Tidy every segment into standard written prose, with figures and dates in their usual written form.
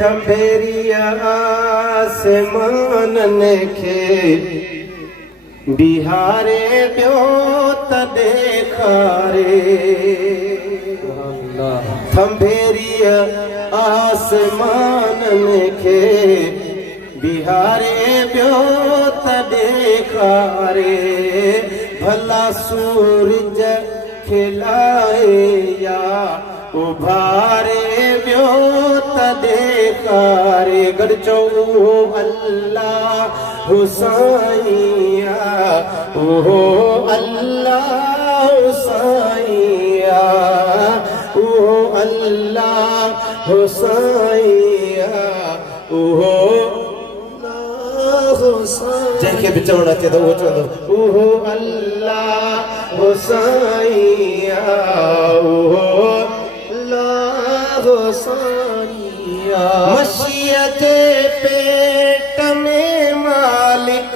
खंभेरिया आसमान खे बिहारे पियो त ॾेखारे। खंभेरिया आसमान खे बिहारे पियो त ॾेखारे। भला सूरज खिलाए या उभारे पियो त ॾेखारे। गॾु चऊं अल्लाह हुसैया, ओहो अल्लाह हुसैया, ओहो अल्लाह हुसैया, ओहो जंहिंखे बि चवणु अचे त उहो चवंदो ओहो अल्लाह हुसैया, ओहो मशीअत पेट में मालिक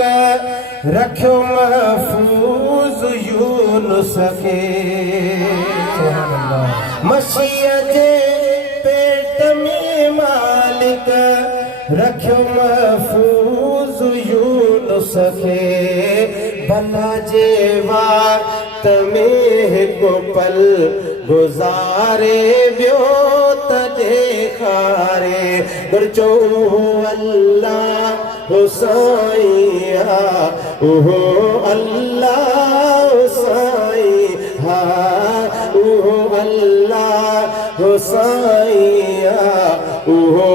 रखियो महफूज़ यूनुस खे। मशीअत पेट में मालिक रखियो महफूज़ यूनुस खे। भला जे वात में हिकु पल गुज़ारे ॿियो त ॾेखारे। गॾु चऊं अल्लाह हुसैया, ओहो अल्लाह हुसैया, ओहो अल्लाह हुसैया, ओहो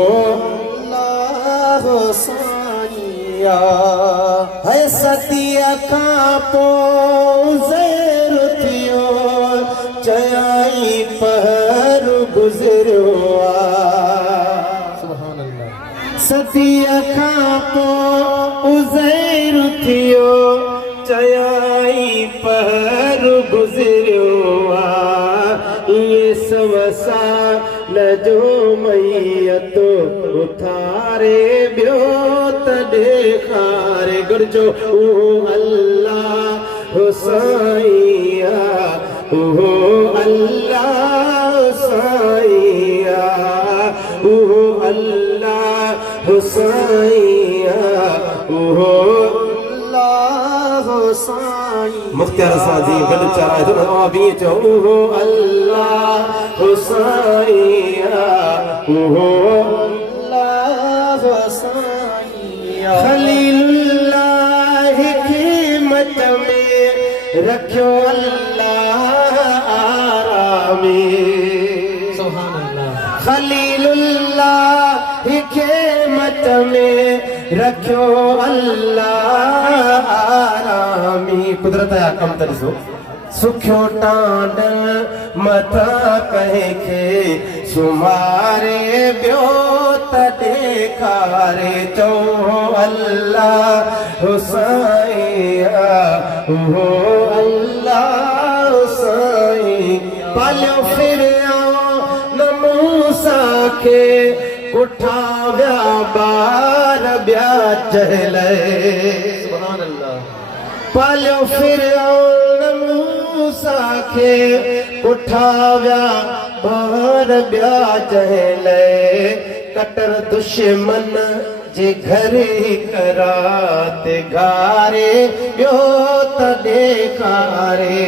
अल्लाह हुसैया। है सतीअ खां पोइ ज़ेर थियो चयाई पहर गुज़रियो आ। सतीअ खां पोइ उज़ैर थियो चयाई पहर गुज़रियो आ। इहे सवसाल जो मैयत उथारे ॿियो त ॾेखारे। गॾिजो ओहो अल्लाह हुसैया, ओहो अल्लाह हुसैया, ओहो अल्लाह हुसैया, ओहो अल्लाह हुसैया। मुख्तियार साजी गॾु चराए थो न बि चओ ओहो अल्लाह हुसैया, ओहो अल्लाह हुसैया। खलीलुल्लाह क़ीमत में रखियो अल्लाह आरामी। खलीलुल्लाह क़ीमत में रखियो अल्लाह आरामी। कुदरत जा कम त ॾिसो। सुखियो टांड मथा कंहिंखे सुमारे ॿियो त ॾेखारे। चऊं अल्लाह हुसैया, ओहो अल्लाह हुसैया। पालियो फिरऔन मूसा खे कुठा विया ॿार ॿिया चहले। पालियो फिरऔन मूसा खे कुठा विया ॿार ॿिया चहले। कटर दुश्मन जे घर करात घारे ॿियो त ॾेखारे।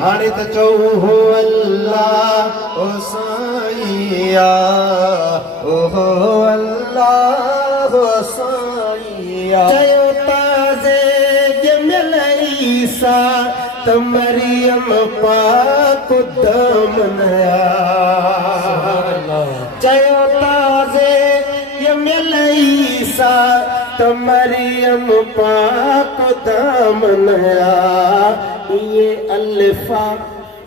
हाणे त चऊं अल्लाह हुसैया, ओहो अल्लाह हुसैया। चयो ताज़े ॼमियल ईसा त मरियम पाक दामन आ। चयो ताज़े ॼमियल ईसा त मरियम पाक दामन आ। इहे अल्फा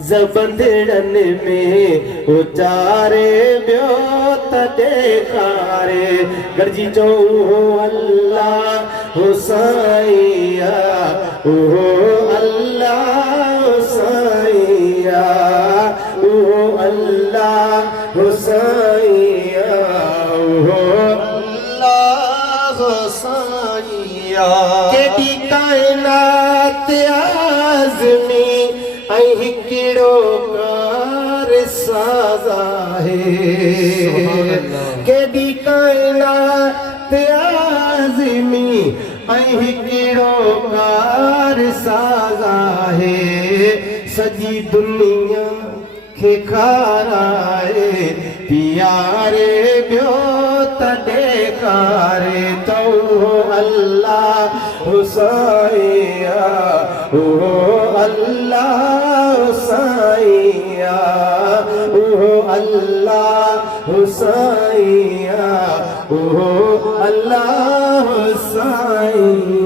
ज़बंदड़नि में उचारे ॿियो त ॾेखारे। गॾिजी चऊं अल्लाह हुसैया, ओहो अल्लाह हुसैया, ओहो अल्लाह हुसैया, ओहो अल्लाह हुसैया। केॾी काइनात आज़मी ऐं हिकिड़ो कार साज़ आहे। केॾी काइनात कायनात आज़मी ऐं कहिड़ो कार साज़ आहे सॼी दुनिया खे खाराए प्यारे ॿियो त ॾेखारे तो अल्लाह हुसैया ओ अल्लाह हुसैया ओ अल्लाह हुसैया ओ अल्लाह हुसैया